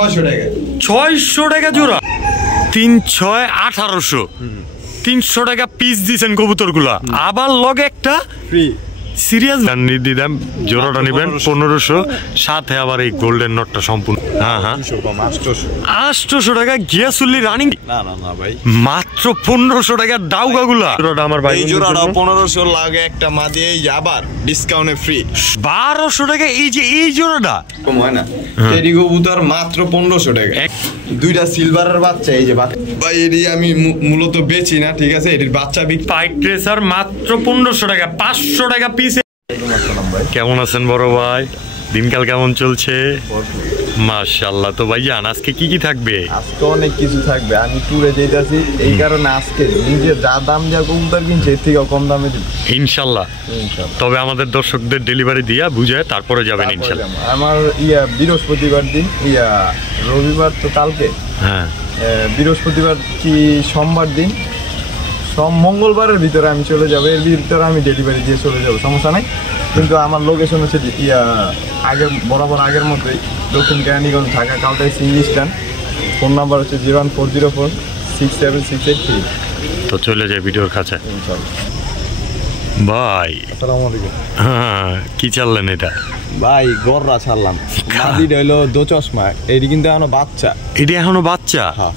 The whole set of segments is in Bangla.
600 টাকা। 600 টাকা জোড়া। 3 6 1800। 300 টাকা পিস দিছেন কবুতরগুলা, আবার লগে একটা ফ্রি। সিরিয়াস নির্দিদাম জোড়াটা নেবেন 1500, সাথে আবার এই গোল্ডেন নটটা সম্পূর্ণ। হ্যাঁ হ্যাঁ 800 টাকা গিয়াসুল্লি রানিং। না না না ভাই, মাত্র 1500 টাকা ডাউগাগুলা। জোড়াটা আমার ভাই, এই জোড়াটা 1500 লাগে একটা মাদি, এই আবার ডিসকাউন্টে ফ্রি 1200 টাকা। এই যে এই জোড়াটা কম হয় না, টেডি কবুতর মাত্র 1500 টাকা। দুইটা সিলভারের বাচ্চা, এই যে ভাই এডি আমি মূলত বেচি না, ঠিক আছে, এটির বাচ্চা বিক্রি। পাইট ট্রেসার মাত্র 1500 টাকা, 500 টাকা পিস। কেমন আছেন বড় ভাই, দিনকাল কেমন চলছে? মাশাআল্লাহ। তো ভাইজান আজকে কি কি থাকবে? আজকে অনেক কিছু থাকবে, আমি ট্যুরে যাইতাছি, এই কারণে আজকে নিজে যা দাম যা কবুতর কিনছে এর থেকে কম দামে দিব ইনশাআল্লাহ। তবে আমাদের দর্শকদের ডেলিভারি দিয়া বুঝায় তারপরে যাবেন ইনশাআল্লাহ। আমার বৃহস্পতিবার দিন, রবিবার তো কালকে, হ্যাঁ বৃহস্পতিবার কি সোমবার দিন, মঙ্গলবারের ভিতরে আমি চলে যাবো, এর ভিতরে আমি ডেলিভারি দিয়ে চলে যাবো, সমস্যা নাই। কিন্তু আমার লোকেশন হচ্ছে আগে বরাবর আগের মতোই, দক্ষিণ কেরানীগঞ্জ, ঢাকা কালটাই সিঙ্গি স্ট্যান্ড। ফোন নাম্বার হচ্ছে 01404-67683। তো চলে যায় ভিডিওর কাছে ভাই। আসসালামু আলাইকুম। হ্যাঁ কি চাললেন এটা ভাই? গররা ছাড়লাম, মাদিটা হইলো দো চশমা, এইটি কিন্তু এখনো বাচ্চা। এটা এখনো বাচ্চা? হ্যাঁ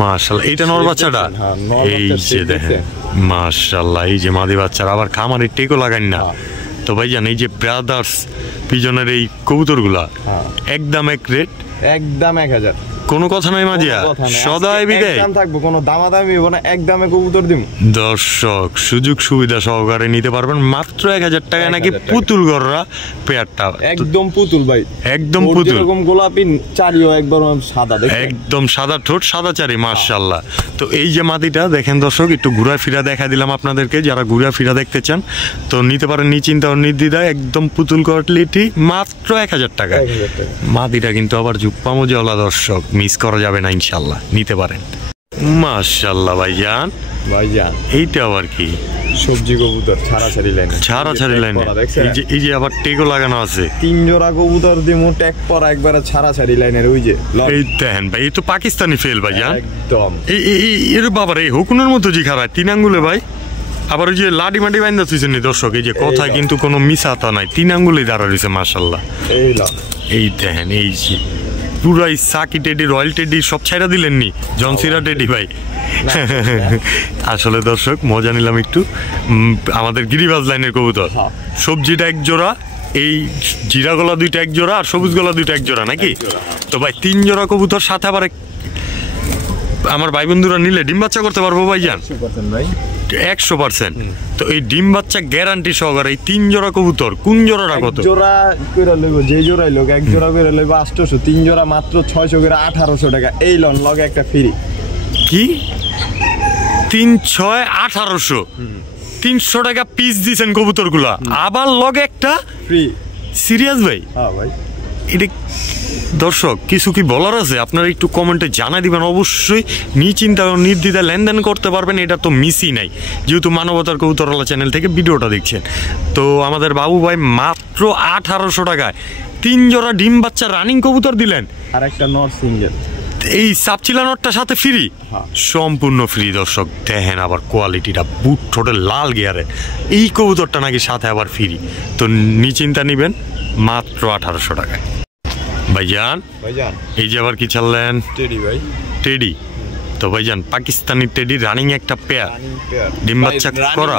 মাশাআল্লাহ। এইটা নর বাচ্চাটা? এই যে দেখেন মাশাআল্লাহ, এই যে মাদি বাচ্চার আবার খামারের টেকও লাগান না। তো ভাইজান এই যে ব্রাদার্স পিজনের এই কবুতরগুলা একদম এক রেট, একদম 1000, কোনো কথা নাই মাজিয়া, সদাই বিদায় থাকবো, কোনো দামাদামি হইব না, একদমে কবুতর দিব। দর্শক সুযোগ সুবিধা সহকারে নিতে পারবেন মাত্র 1000 টাকা। নাকি পুতুল গররা পেয়ারটা একদম পুতুল ভাই, একদম পুতুল, এরকম গোলাপি চারিও একবার সাদা, একদম সাদা ঠোঁট, সাদা চারি, মাশাআল্লাহ। তো এই যে মাদিটা দেখেন দর্শক, একটু ঘুরা ফিরা দেখা দিলাম আপনাদেরকে, যারা ঘুরা ফিরা দেখতে চান তো নিতে পারেন নিশ্চিন্তা ও নির্দ্বিধায়, একদম পুতুল কোয়ালিটি, মাত্র 1000 টাকা। মাদিটা কিন্তু আবার জুপ্পা মজাওয়ালা, দর্শক মিস করা যাবে না, ইনশাআল্লাহ নিতে পারেন। মাশাআল্লাহ ভাইজান। এইটা আবার কি? সবজি কবুতর, ছাড়াছাড়ি লাইন, ছাড়াছাড়ি লাইন। এই যে আবার টেগো লাগানো আছে, 3 জোড়া কবুতর দিমু ট্যাগ পরা একবারে ছাড়াছাড়ি লাইনের। ওই যে এই দেখেন ভাই, এই তো পাকিস্তানি ফেল ভাইজান একদম। এর বাবার এই হুকুনের মতো জি খারাপ 3 আঙ্গুলে ভাই। আবার ওই যে লাডি মাডি বাইন্দা তুইছেন দর্শক, এই যে কথায় কিন্তু কোনো মিসাতা নাই, 3 আঙ্গুলে দাঁড়া রয়েছে মাশাআল্লাহ। এই দেখেন, এই যে পুরাই সাকি টেডি, রয়্যাল টেডি সব ছাইরা দিলেননি, জনসিরা টেডি ভাই। আসলে দর্শক মজা নিলাম একটু। আমাদের গিরিবাজ লাইনের কবুতর, সবজিটা এক জোড়া, এই জিরা গলা দুইটা এক জোড়া, আর সবুজ গলা দুইটা এক জোড়া নাকি? তো ভাই 3 জোড়া কবুতর, সাথে আবার আমার ভাই বন্ধুরা নিলে ডিম বাচ্চা করতে পারবো ভাইজান 100%। তো এই ডিম বাচ্চা গ্যারান্টি সহকারে এই 3 জোড়া কবুতর, কোন জোড়াটা কত? জোড়া কইরা লইব, যে জোড়াই লোক এক জোড়া কইরা লইব 800, 3 জোড়া মাত্র 600 করে 1800 টাকা। এই লন লগে একটা ফ্রি। কি 3 6 1800? 300 টাকা পিস দিছেন কবুতরগুলা, আবার লগে একটা ফ্রি। সিরিয়াস ভাই? হ্যাঁ ভাই। এটা দর্শক কিছু কি বলার আছে? আপনারা একটু কমেন্টে জানাই দিবেন। অবশ্যই নিশ্চিন্তা ও নির্দ্বিধা লেনদেন করতে পারবেন, এটা তো মিসই নাই, যেহেতু মানবতার কবুতরওয়ালা চ্যানেল থেকে ভিডিওটা দেখছেন। তো আমাদের বাবু ভাই মাত্র 1800 টাকায় 3 জোড়া ডিম বাচ্চা রানিং কবুতর দিলেন, আর একটা নর সিঙ্গেল, এই সাপচিলা নটটার সাথে ফ্রি, সম্পূর্ণ ফ্রি। দর্শক দেখেন আবার কোয়ালিটিটা, বুট ঠোঁটে লাল গিয়ারের, এই কবুতরটা নাকি সাথে আবার ফ্রি। তো নিশ্চিন্তা নিবেন মাত্র 1800 টাকায় ভাইজান। এই যে আবার কি চাললেন? টেডি ভাই, টেডি। তো ভাইজান পাকিস্তানি টেডি রানিং একটা পেয়ার, ডিম বাচ্চা করা,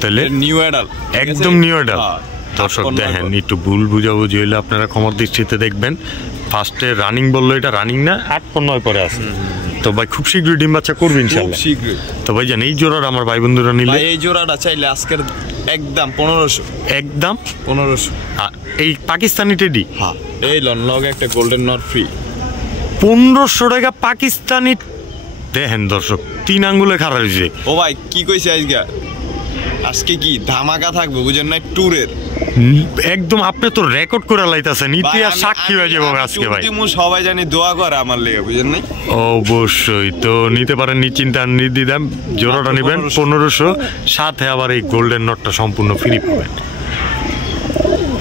তাহলে নিউ অ্যাডাল্ট, একদম নিউ অ্যাডাল্ট। দর্শক দেখেন একটু ভুল বুঝাবুঝি হইলে আপনারা ক্ষমার দৃষ্টিতে দেখবেন। ফার্স্টে রানিং বললো, এটা রানিং না, 8-9 পরে আছে। তো ভাই খুব শীঘ্রই ডিম বাচ্চা করবে ইনশাআল্লাহ। তো ভাইজান এই জোড়াটা আমার ভাই বন্ধুরা নিলে, এই জোড়াটা চাইলে আজকের একদম 1500, একদম 1500। এই পাকিস্তানি টেডি, হ্যাঁ এই লন লগে একটা গোল্ডেন নট ফ্রি, 1500 টাকা পাকিস্তানি। দেখেন দর্শক 3 আঙ্গুলে খারাপ হয়েছে। ও ভাই কি কইছে আজকে কি ধামাকা থাকবে বুঝেন না, ট্যুরের একদম। আপনি তো রেকর্ড করে লাইতাছেন, ইতিহাস সাক্ষী হয়ে যাবো আজকে ভাই। সবাই জানি দোয়া করে আমার লেগে, বুঝেন নাই? অবশ্যই। তো নিতে পারেন নিশ্চিন্তা নির্দ্বিধায়, জোড়াটা নেবেন 1500, সাথে আবার এই গোল্ডেন নটটা সম্পূর্ণ ফ্রি পাবেন।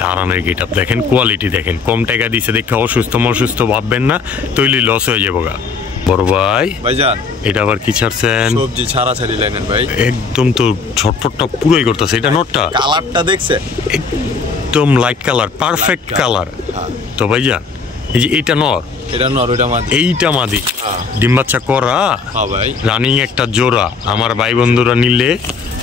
দাঁড়ানোর গেট আপ দেখেন, কোয়ালিটি দেখেন, কম টাকা দিছে দেখে অসুস্থ ভাববেন না, তৈলি লস হয়ে যাবো গা। বড় ভাই ভাইজান এটা আবার কি ছাড়ছেন? সবজি ছাড়াছাড়ি লাইনের ভাই, একদম তো ছটফটটা পুরোই করতেছে। এটা নটটা কালারটা দেখছে একদম লাইট কালার, পারফেক্ট কালার। তো ভাইজান এই যে এইটা নর, এটা নর, ওইটা মাদি, এইটা মাদি, ডিম বাচ্চা করা, হ্যাঁ ভাই রানিং একটা জোড়া। আমার ভাই বন্ধুরা নিলে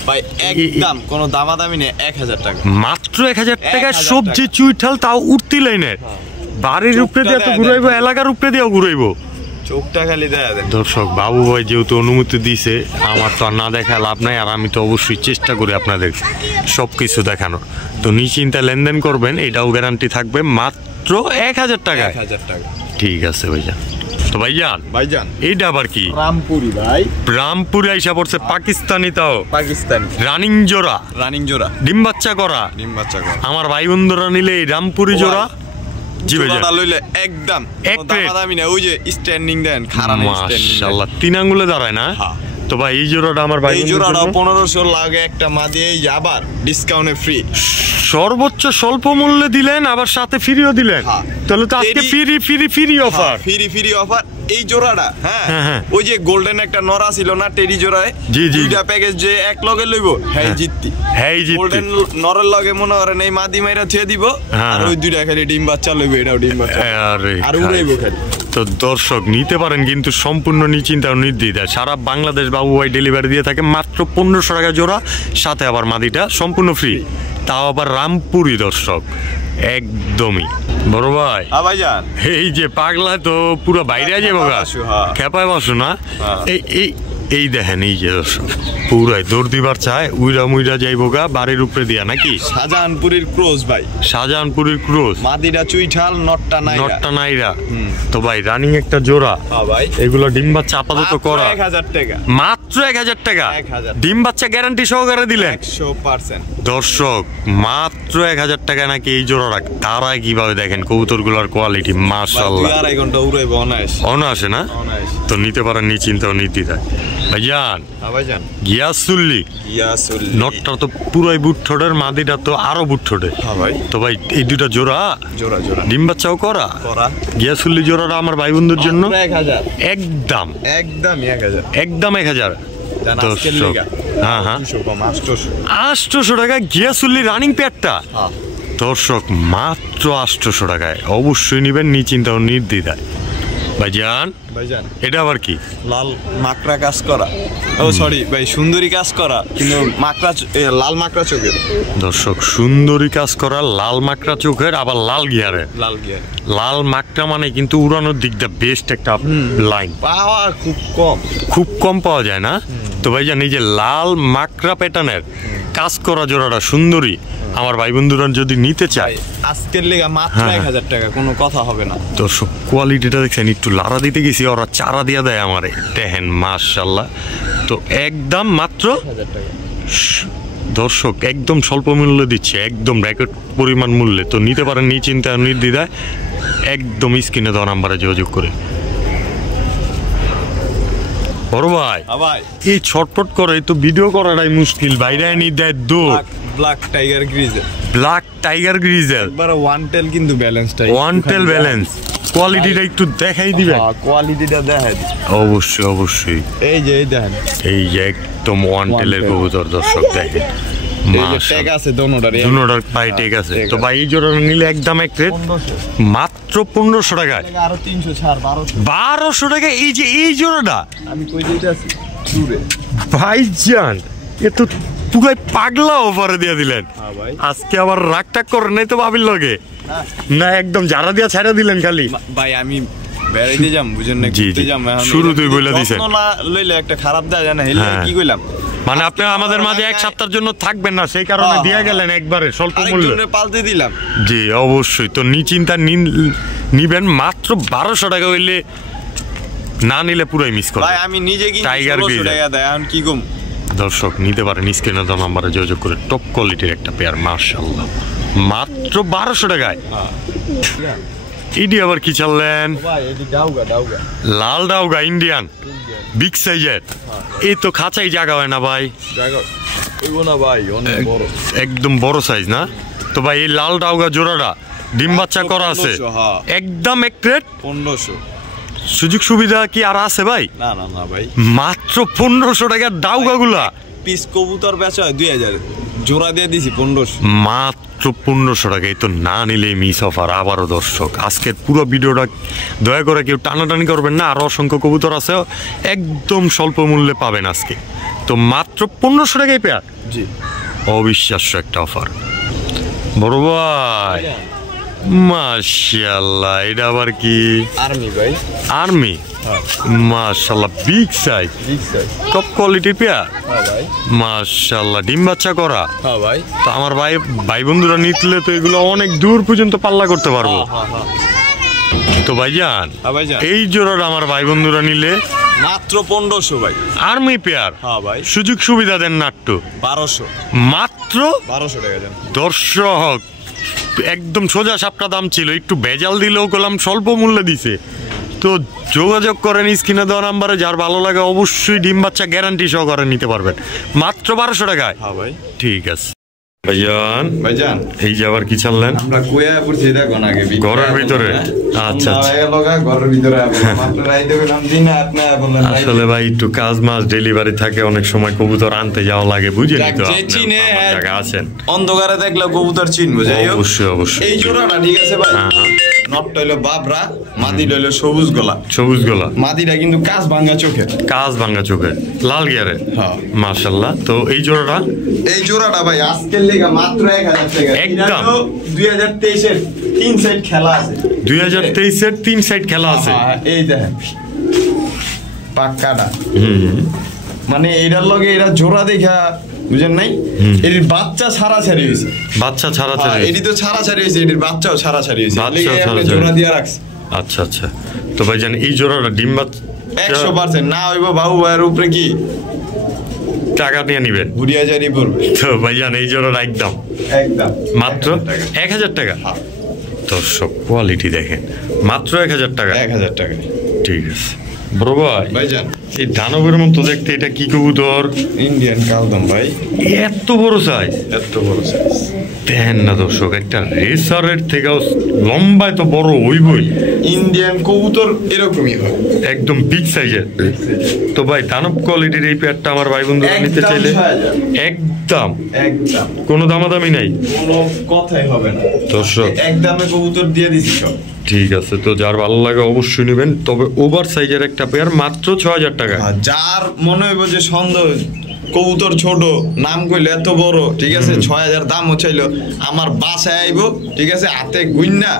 ভাই একদম কোনো দামাদামি নেই, 1000 টাকা মাত্র 1000 টাকা। সবজি চুইঠাল, তাও উঠতি লাইনের, বাড়ির উপরে দিয়ে তো ঘুরাইবো, এলাকার উপরে দিয়েও ঘুরাইবো। চোখটা খালি দেয়া দেন। দর্শক বাবু ভাই যেহেতু অনুমতি দিয়েছে, আমার তো আর না দেখা লাভ নাই, আর আমি তো অবশ্যই চেষ্টা করি আপনাদের সব কিছু দেখানোর। তো নিশ্চিন্তে লেনদেন করবেন, এটাও গ্যারান্টি থাকবে মাত্র 1000 টাকায়। 1000 টাকা। ঠিক আছে ভাইজান। তো ভাইজান এইটা আবার কি? রামপুরি ভাই, রামপুরে আইসা পড়ছে, পাকিস্তানি, তাও পাকিস্তানি, রানিং জোড়া, ডিম বাচ্চা করা। আমার ভাই বন্ধুরা নিলে এই রামপুরি জোড়া জি ভাইজান লইলে একদম এক কোনো দামাদামি নেই। ওই যে স্ট্যান্ডিং দেন, খাড়া নেই, স্ট্যান্ডিং মাশাআল্লাহ 3 আঙ্গুলে দাঁড়ায় না। তো ভাই এই জোড়াটা আমার ভাই, এই জোড়াটা 1500 লাগে একটা মাদি, এই আবার ডিসকাউন্টে ফ্রি, সর্বোচ্চ স্বল্প মূল্যে দিলেন, আবার সাথে ফ্রিও দিলেন। তাহলে তো আজকে ফ্রি অফার, ফ্রি অফার। এই জোড়াটা হ্যাঁ ওই যে গোল্ডেন একটা নরা ছিল না টেডি জোড়ায়, দুইটা প্যাকেজ যে এক লগে লইব, হ্যাঁ জিততি, গোল্ডেন নরের লগে মনে করেন এই মাদি মাইরা থুয়ে দিব, আর ওই দুইটা খালি ডিম বাচ্চা লইব, এটাও ডিম বাচ্চা আর উড়াইব খালি। তো দর্শক নিতে পারেন কিন্তু সম্পূর্ণ নিশ্চিন্তা ও নির্দ্বিধায়, সারা বাংলাদেশ বাবু ভাই ডেলিভারি দিয়ে থাকে মাত্র 1500 টাকা জোড়া, সাথে আবার মাদিটা সম্পূর্ণ ফ্রি, তাও আবার রামপুরি। দর্শক একদমই বড় ভাই, ভাইজান এই যে পাগলা তো পুরো বাইরে যাবো গা, খেপায় বসো না। এই দেখেন এই যে দর্শক পুরাই দৌড় দিবার চায়, উইরা মুইরা যাইবো গা বাড়ির উপরে দিয়া নাকি। শাহজাহানপুরের ক্রোজ ভাই, শাহজাহানপুরের ক্রোজ, মাদিটা চুইঠাল, নটটা নাইরা। তো ভাই রানিং একটা জোড়া, ভাই এগুলো ডিম বাচ্চা আপাতত করা 1000 টাকা, মাত্র 1000 টাকা। ডিম বাচ্চা গ্যারান্টি সহকারে দিলেন 100%। দর্শক মাত্র 1000 টাকা নাকি এই জোড়াটা। তারা কিভাবে দেখেন কবুতরগুলোর কোয়ালিটি, মাশাআল্লাহ, 2.5 ঘন্টা উড়াইবো অনায়াসে না। তো নিতে পারেন নিশ্চিন্তা ও নির্দ্বিধায়। ভাইজান গিয়াসুল্লি, নটটা তো পুরাই বুট ঠোঁটের, মাদিটা তো আরো বুট ঠোঁটে। তো ভাই এই দুটা জোড়া ডিম বাচ্চাও করা, গিয়াসুল্লি জোড়াটা আমার ভাই বন্ধুর জন্য একদম 1000। হ্যাঁ 800 টাকা গিয়াসুল্লি রানিং পেয়ারটা। দর্শক মাত্র 800 টাকায় অবশ্যই নিবেন নিশ্চিন্তা ও নির্দ্বিধায়। ভাইজান এটা আবার কি? লাল মাকড়া কাজ করা, ও সরি ভাই সুন্দরী কাজ করা, কিন্তু লাল মাকড়া চোখের। দর্শক সুন্দরী কাজ করা, লাল মাকড়া চোখের, আবার লাল গিয়ারে। লাল মাকড়া মানে কিন্তু উড়ানোর দিকটা বেস্ট একটা লাইন, পাওয়া খুব কম পাওয়া যায় না। তো ভাইজান এই যে লাল মাকড়া প্যাটার্নের কাজ করা জোড়াটা সুন্দরী, আমার ভাই বন্ধুরা যদি নিতে চায় আজকের লেগা মাত্র 1000 টাকা, কোনো কথা হবে না। দর্শক কোয়ালিটিটা দেখছেন, একটু লাড়া দিতে গেছি, ওরা চারা দিয়া দেয় আমারে, দেখেন মাশাআল্লাহ। তো একদম মাত্র 1000 টাকা দর্শক, একদম স্বল্প মূল্য দিচ্ছে, একদম রেকর্ড পরিমাণ মূল্যে। তো নিতে পারেন নিশ্চিন্তা নির্দ্বিধায়, একদম স্ক্রিনে দেওয়া নাম্বারে যোগাযোগ করে। বড় ভাই এই ছটফট করে তো ভিডিও করাটাই মুশকিল, বাইরে নি দেয় দো ব্ল্যাক টাইগার গ্রিজেল একবারে ওয়ান টেল, কিন্তু ব্যালেন্সটা ওয়ান টেল ব্যালেন্স। কোয়ালিটিটা একটু দেখাই দিবেন? কোয়ালিটিটা দেখাই দিই অবশ্যই। এই যে এই দেখেন, এই যে একদম ওয়ান টেলের কবুতর। দর্শক দেখেন দুটোটার পাই ঠিক আছে। তো ভাই এই জোড়া নিলে একদম এক রেট মাত্র 1500 টাকায়, আরো 300 ছাড় 1200 টাকা। এই যে এই জোড়াটা আমি কই দিতেছি দূরে ভাইজান, এ তো পুরাই পাগলা অফারে দিয়ে দিলেন। আজকে আবার রাগ টাক করেন নাই তো ভাবির লগে না, একদম যারা দিয়া ছাড়া দিলেন খালি। ভাই আমি বেড়াইতে যাম, বুঝেন না, ঘুরতে যাম, শুরুতেই বলে দিছেন না লইলে একটা খারাপ দেয় জানা, হেলে কি কইলাম, মানে আপনি আমাদের মাঝে এক সপ্তাহের জন্য থাকবেন না, সেই কারণে দিয়ে গেলেন একবারে স্বল্প মূল্যে পাল্টে দিলাম। জি অবশ্যই। তো নিশ্চিন্তা নিবেন মাত্র 1200 টাকা, হইলে না নিলে পুরাই মিস করবেন। ভাই আমি নিজে কিনছি 1600 টাকা দেয়, এখন কি কম। দর্শক নিতে পারেন স্ক্রিনে দেওয়া নাম্বারে যোগাযোগ করে, টপ কোয়ালিটির একটা পেয়ার মাশাআল্লাহ, মাত্র 1200 টাকায়। ইডি আবার কি চাললেন? লাল ডাউগা ইন্ডিয়ান বিগ সাইজের। এই তো খাঁচাই জায়গা হয় না ভাই, না ভাই অনেক বড়, একদম বড় সাইজ না। তো ভাই এই লাল ডাউগা জোড়াটা ডিম বাচ্চা করা আছে 1500, হ্যাঁ। একদম এক রেট। 1500। সুযোগ সুবিধা কি আর আছে ভাই? না না না ভাই, মাত্র 1500 টাকার ডাউগা গুলা। পিস কবুতর বেচা হয় 2000, জোড়া দিয়ে দিছি 1500। মাত্র 1500 টাকা। এই তো না নিলে মিস অফার। আবারও দর্শক, আজকের পুরো ভিডিওটা দয়া করে কেউ টানাটানি করবেন না, আরো অসংখ্য কবুতর আছে, একদম স্বল্প মূল্যে পাবেন আজকে। তো মাত্র 1500 টাকায় পেয়ার। জি, অবিশ্বাস্য একটা অফার বড় ভাই। মাশাআল্লাহ, এটা আবার কি? আর্মি ভাই। আর্মি, হ্যাঁ মাশাআল্লাহ, big size, big size. Top কোয়ালিটির পেয়ার। হ্যাঁ ভাই। মাশাআল্লাহ, ডিম বাচ্চা করা। হ্যাঁ ভাই। তো আমার ভাই বন্ধুরা নিতলে তো এগুলো অনেক দূর পর্যন্ত পাল্লা করতে পারবো। হ্যাঁ হ্যাঁ। তো ভাইজান, হ্যাঁ ভাইজান। এই জোড়াটা আমার ভাই বন্ধুরা নিলে মাত্র 1500 ভাই। Army pair. হ্যাঁ ভাই। সুযোগ সুবিধা দেন নাট্টু। 1200। মাত্র 1200 টাকা দেন। দর্শক, একদম সোজা সাপটা দাম ছিল, একটু ভেজাল দিলেও গেলাম স্বল্প মূল্যে দিছে। তো যোগাযোগ করেন স্ক্রিনে দেওয়া নাম্বারে, যার ভালো লাগে অবশ্যই ডিম বাচ্চা গ্যারান্টি সহকারে নিতে পারবেন মাত্র 1200 টাকায়। হ্যাঁ ভাই। ঠিক আছে ভাইজান, এই যে আবার কি চাললেন? আমরা কুয়া পড়ছি দেখো না আগে ঘরের ভিতরে। আচ্ছা ঘরের ভিতরে মাত্র রাইতে গেলাম দিনে আপনি বললেন। আসলে ভাই একটু কাজ মাছ ডেলিভারি থাকে, অনেক সময় কবুতর আনতে যাওয়া লাগে, বুঝেনি তো? যে চিনে জায়গা আছেন, অন্ধকারে দেখলে কবুতর চিনবো। যাই হোক, অবশ্যই অবশ্যই। এই জোড়াটা ঠিক আছে ভাই। হ্যাঁ হ্যাঁ। নটটা হইলো বাবরা, মাদিটা হইলো সবুজ গলা। সবুজ গোলা, মাদিটা কিন্তু কাজ ভাঙা চোখের। কাজ ভাঙ্গা চোখের, লাল গিয়ারের। হ্যাঁ। মাশাআল্লাহ। তো এই জোড়াটা এই জোড়াটা ভাই আজকের লেগা মাত্র 1000 টাকা। একদম। 2023 এর 3 সেট খেলা আছে। 2023 এর 3 সাইড খেলা আছে। হ্যাঁ, এই দেখেন পাক্কাটা। হুম, মানে এটার লগে এরা জোড়া দেখা বুঝেন নাই, এর বাচ্চা ছাড়াছাড়ি হয়েছে। বাচ্চা ছাড়া হ্যাঁ, ছাড়া। এটি তো ছাড়াছাড়ি হয়েছে, এটির বাচ্চাও ছাড়াছাড়ি হয়েছে। বাচ্চাও লেগে আমরা ছাড়াছাড়ি। জোড়া দিয়ে রাখছি। আচ্ছা আচ্ছা। তো ভাইজান, এই জোড়াটা ডিম বাচ্চা 100% না হইব বাবু ভাইয়ের উপরে কি টাকা নিয়ে নিবেন। 20,000ই পড়বে। তো ভাইজান, এই জোড়াটা একদম একদম মাত্র 1000 টাকা। হ্যাঁ। দর্শক, কোয়ালিটি দেখেন, মাত্র 1000 টাকা। 1000 টাকা। ঠিক আছে বড় ভাই। ভাইজান, এই দানবের মতো দেখতে, এটা কি কবুতর? ইন্ডিয়ান কালদম ভাই। এত বড় সাইজ, এত বড় সাইজ দেখেন না দর্শক, একটা রেসারের থেকেও লম্বায় তো বড় হইবই। ইন্ডিয়ান কবুতর এরকমই হয়, একদম বিগ সাইজের। তো ভাই, দানব কোয়ালিটির এই পেয়ারটা আমার ভাই বন্ধুরা নিতে একদম চাইলে 6000। একদম একদম কোনো দামাদামি নাই কোনো কথাই হবে না দর্শক। একদমে কবুতর দিয়ে দিছি সব। ঠিক আছে, তো যার ভালো লাগে অবশ্যই নেবেন, তবে ওভার সাইজের একটা পেয়ার মাত্র 6000 টাকা। আর যার মনে হইব যে সন্দেহ কবুতর ছোট নাম কইলে এত বড়, ঠিক আছে 6000 দাম চাইলো, আমার বাসায় আইবো, ঠিক আছে হাতে গুইন্না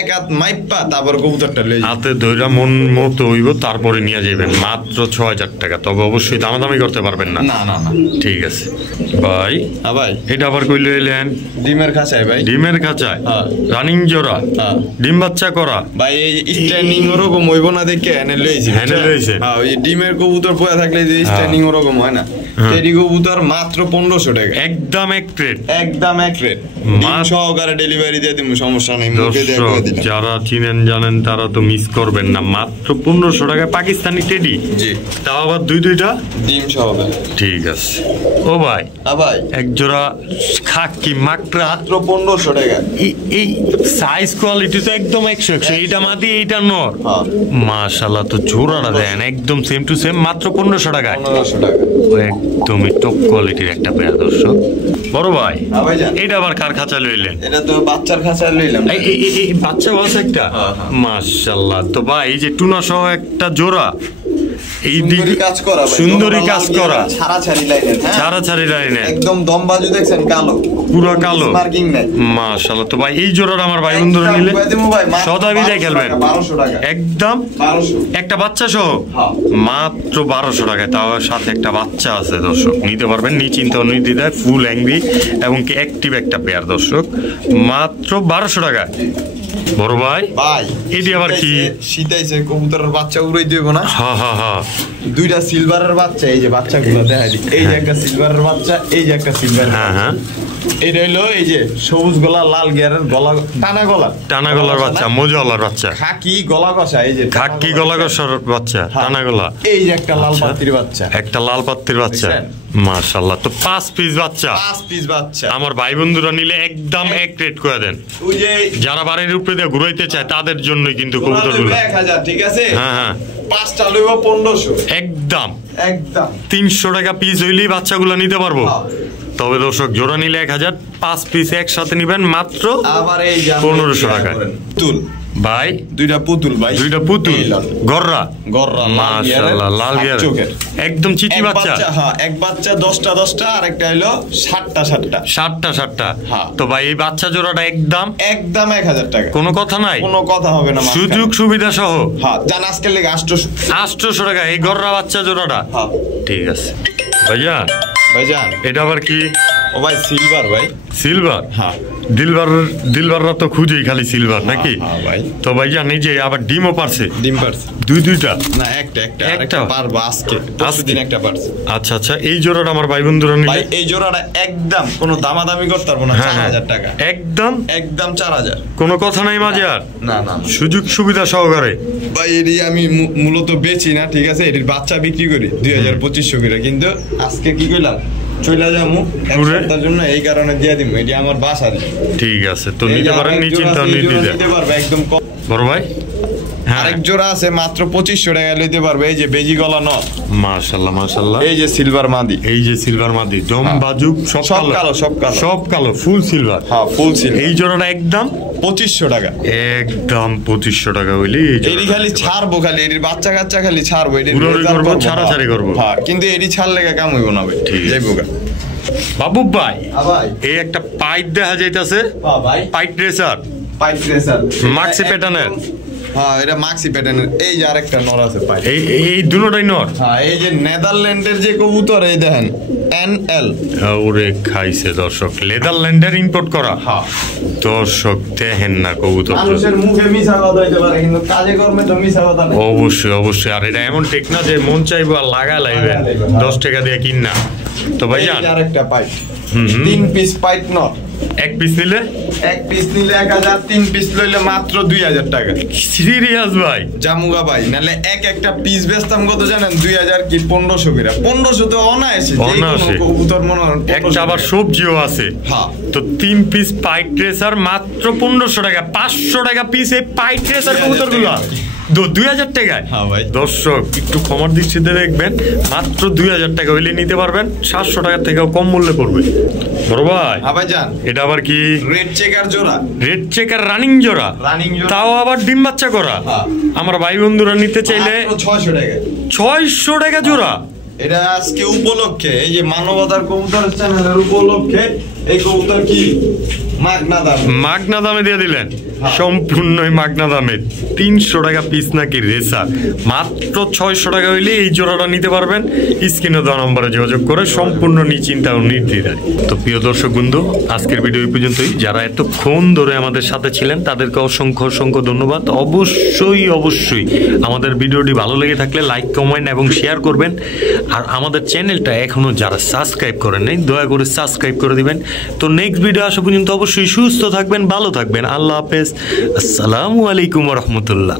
এক হাত মাইপা তারপর কবুতরটা লই হাতে ধইরা মন মতো হইব, তারপরে নিয়ে যাবেন মাত্র 6000 টাকা। তবে অবশ্যই দামাদামি করতে পারবেন না। না না না। ঠিক আছে ভাই। হ্যাঁ ভাই, এটা আবার কইলে এলেন ডিমের খাঁচায় ভাই। ডিমের খাঁচায়, হ্যাঁ। রানিং জোড়া, হ্যাঁ। ডিম বাচ্চা করা। ভাই এই স্ট্যান্ডিং ওরকম হইব না দেখে এনে লইছি। এনে লইছে। হ্যাঁ, ওই ডিমের কবুতর পয়া থাকলে যে স্ট্যান্ডিং ওরকম হয় না, টেডি কবুতর মাত্র 1500 টাকা। একদম এক রেট। একদম এক রেট। ডিম সহকারে ডেলিভারি দিয়ে দিমু, সমস্যা নাই, মুখে দিয়ে দর্শক, কয়ে দিলাম। যারা চিনেন জানেন তারা তো মিস করবেন না, মাত্র 1500 টাকায় পাকিস্তানি টেডি, জি, তাও আবার দুইটা ডিম সহকারে। ঠিক আছে। ও ভাই, হ্যাঁ ভাই, এক জোড়া খাকি মাকড়া, মাত্র 1500 টাকা। এই সাইজ কোয়ালিটি তো একদম 100। এইটা মাদি, এইটা নর। হ্যাঁ। মাশাআল্লাহ, তো জোড়াটা দেন একদম সেম টু সেম, মাত্র 1500 টাকায়। 1500 টাকা। একদমই টপ কোয়ালিটির একটা পেয়ার দর্শক। বড় ভাই, হ্যাঁ ভাই জান, এইটা আবার কার খাঁচা লইলেন? এটা তো বাচ্চার খাঁচায় লইলাম। এই বাচ্চা আছে একটা। হ্যাঁ, হ্যাঁ। মাশাআল্লাহ। তো ভাই, এই যে টুনা সহ একটা জোড়া, এই দিকে সুন্দরী কাজ করা ভাই, সুন্দরী কাজ করা, ছাড়াছাড়ি লাইনের। হ্যাঁ, ছাড়াছাড়ি লাইনে, একদম দম বাজু দেখছেন কালো, পুরো কালো, মার্কিং নাই। মাশাআল্লাহ। তো ভাই, এই জোড়াটা আমার ভাই বন্ধুরা নিলে সদা বিদায় খেলবেন 1200 টাকা। একদম 1200। একটা বাচ্চা সহ হ্যাঁ। মাত্র 1200 টাকায়, তাও সাথে একটা বাচ্চা আছে দর্শক, নিতে পারবেন নিশ্চিন্ত নির্দ্বিধায়, ফুল অ্যাংরি এবং কি অ্যাক্টিভ একটা পেয়ার দর্শক, মাত্র 1200 টাকায়। বড় ভাই, ভাই এটি আবার কি? শীতাইছে কবুতরের বাচ্চা উড়াই দিব না। হ্যাঁ হ্যাঁ হ্যাঁ। দুইটা সিলভারের বাচ্চা, এই যে বাচ্চাগুলো দেখাই দিই। এই যে একটা সিলভারের বাচ্চা, এই যে একটা সিলভার। হ্যাঁ হ্যাঁ। এটা হলো এই যে সবুজ গলা লাল গিয়ারের গলা টানা গলার বাচ্চা, মজালার বাচ্চা, খাকি গলা কষা, এই যে খাকি গলা কষার বাচ্চা, টানা গলা। এই যে একটা লাল পাত্তির বাচ্চা, একটা লাল পাত্তির বাচ্চা, মাশাআল্লাহ। তো 5 পিস বাচ্চা, 5 পিস বাচ্চা আমার ভাই বন্ধুরা নিলে একদম এক রেট করে দেন। ওই যে যারা বাড়ির উপরে দিয়ে ঘুরাইতে চায় তাদের জন্যই কিন্তু কবুতরগুলো 1000, ঠিক আছে? হ্যাঁ, 5টা লইব 1500, একদম 300 টাকা পিস হইলেই বাচ্চাগুলো নিতে পারবো। তবে দর্শক, জোড়া নিলে 1000, 5 পিস একসাথে নিবেন মাত্র আবার এই 1500 টাকায়। তুল ভাই, 2টা পুতুল ভাই, 2টা পুতুল গররা, মাশাআল্লাহ, লাল গিয়ার, একদম চিটি বাচ্চা। হ্যাঁ, এক বাচ্চা 10টা আর একটা হলো 7টা। হ্যাঁ। তো ভাই এই বাচ্চা জোড়াটা একদম 1000 টাকা, কোনো কথা নাই, কোনো কথা হবে না, সুযোগ সুবিধা সহ। হ্যাঁ, জান আজকের লেগে 800 টাকা এই গররা বাচ্চা জোড়াটা। হ্যাঁ, ঠিক আছে ভাইজান। এটা আবার কি? ও ভাই সিলভার ভাই, সিলভার। হ্যাঁ, দিলবাররা তো খুঁজেই খালি সিলভার নাকি? হ্যাঁ ভাই। তো ভাইজান এই যে আবার ডিমও পারছে, ডিম পারছে দুইটা না, একটা পারবো আজকে, দিন একটা পারছে। আচ্ছা, এই জোড়াটা আমার ভাই বন্ধুরা নিলে, ভাই এই জোড়াটা একদম কোনো দামাদামি করতে পারবো না, 4000 টাকা, একদম 4000, কোনো কথা নাই মাঝে আর না, সুযোগ সুবিধা সহকারে। ভাই এটি আমি মূলত বেচি না, ঠিক আছে? এটির বাচ্চা বিক্রি করি 2000-2500 করে, কিন্তু আজকে কি কইলাম চলে যাবো এক সপ্তাহের জন্য, এই কারণে দিয়ে দিব, এটি আমার বাসা। ঠিক আছে, তো নিতে পারেন, নিশ্চিন্তা নিতে পারবে একদম কম। বড় ভাই, আরেক জোড়া আছে মাত্র 2500 টাকা লইতে পারবে, এই যে বেজি গলা নর, মাশাআল্লাহ, এই যে সিলভার মাদি, জম বাজুক, সব কালো, ফুল সিলভার। হ্যাঁ, ফুল সিলভার। এই জোড়াটা একদম 2500 টাকা, একদম 2500 টাকা হইলে এটি খালি ছাড়বো, খালি এটির বাচ্চা কাচ্চা খালি ছাড়বো, এটি ছাড়াছাড়ি করবো। হ্যাঁ, কিন্তু এটি ছাড়লে কাম হইব না ভাই, ঠিক যাইবো গা। বাবু ভাই, এই একটা পাইট দেখা যাইতাছে, পাইট রেসার, মাক্সি প্যাটার্নের। হ্যাঁ, এটা মাক্সি প্যাটার্নের। এই যে আরেকটা নর আছে পাইট, এই দুটোটাই নর। হ্যাঁ, এই যে নেদারল্যান্ডের যে কবুতর, এই দেখেন NL, ওরে খাইছে দর্শক, নেদারল্যান্ডের ইম্পোর্ট করা। হ্যাঁ দর্শক দেখেন না কবুতর, মানুষের মুখে মিছা কথা হইতে পারে, কিন্তু কাজে কর্মে তো মিছা কথা নেই। অবশ্যই। আর এটা এমন টেক না যে মন চাইবো আর লাগা লাইবে 10 টাকা দিয়ে কিন না। তো ভাই জান, আরেকটা পাইট, 3 পিস পাইট নর, এক পিস নিলে 1000, 3 পিস লইলে মাত্র 2000 টাকা। সিরিয়াস ভাই? জামুগা ভাই, নালে একটা পিস বেচতাম কত জানেন? 2000 কি 1500 করে। 1500 তো অনায়াসে, কবুতর মনে হয় একটা, আবার সবজিও আছে। হ্যাঁ, তো 3 পিস পাইট রেসার মাত্র 1500 টাকা, 500 টাকা পিস এই পাইট রেসার কবুতরগুলো 2000 টাকায়। হ্যাঁ ভাই, দর্শক একটু ক্ষমার দৃষ্টিতে দেখবেন, মাত্র 2000 টাকা হইলে নিতে পারবেন, 700 টাকার থেকেও কম মূল্যে পড়বে। বড় ভাই, আবার জান, এটা আবার কি? রেড চেকার জোড়া, রেড চেকার রানিং জোড়া, তাও আবার ডিম বাচ্চা করা। আমার ভাই বন্ধুরা নিতে চাইলে 600 টাকা জোড়া। এটা আজকে উপলক্ষে, এই যে মানবতার কবুতর চ্যানেলের উপলক্ষে এই কবুতর কি মাগনা দামে দিয়ে দিলেন, সম্পূর্ণই মাগনা দামে। 300 টাকা পিস নাকি রেসার, মাত্র 600 টাকা হইলে এই জোড়াটা নিতে পারবেন। স্ক্রিনে দেওয়া নম্বরে যোগাযোগ করে সম্পূর্ণ নিশ্চিন্তা ও নির্দ্বিধায়। তো প্রিয় দর্শক বন্ধু, আজকের ভিডিও এই পর্যন্তই। যারা এতক্ষণ ধরে আমাদের সাথে ছিলেন তাদেরকে অসংখ্য ধন্যবাদ। অবশ্যই আমাদের ভিডিওটি ভালো লেগে থাকলে লাইক, কমেন্ট এবং শেয়ার করবেন। আর আমাদের চ্যানেলটা এখনো যারা সাবস্ক্রাইব করেন নাই, দয়া করে সাবস্ক্রাইব করে দিবেন। তো নেক্সট ভিডিও আসা পর্যন্ত অবশ্যই সুস্থ থাকবেন, ভালো থাকবেন। আল্লাহ হাফেজ, আসসালামু আলাইকুম ওয়া রাহমাতুল্লাহ।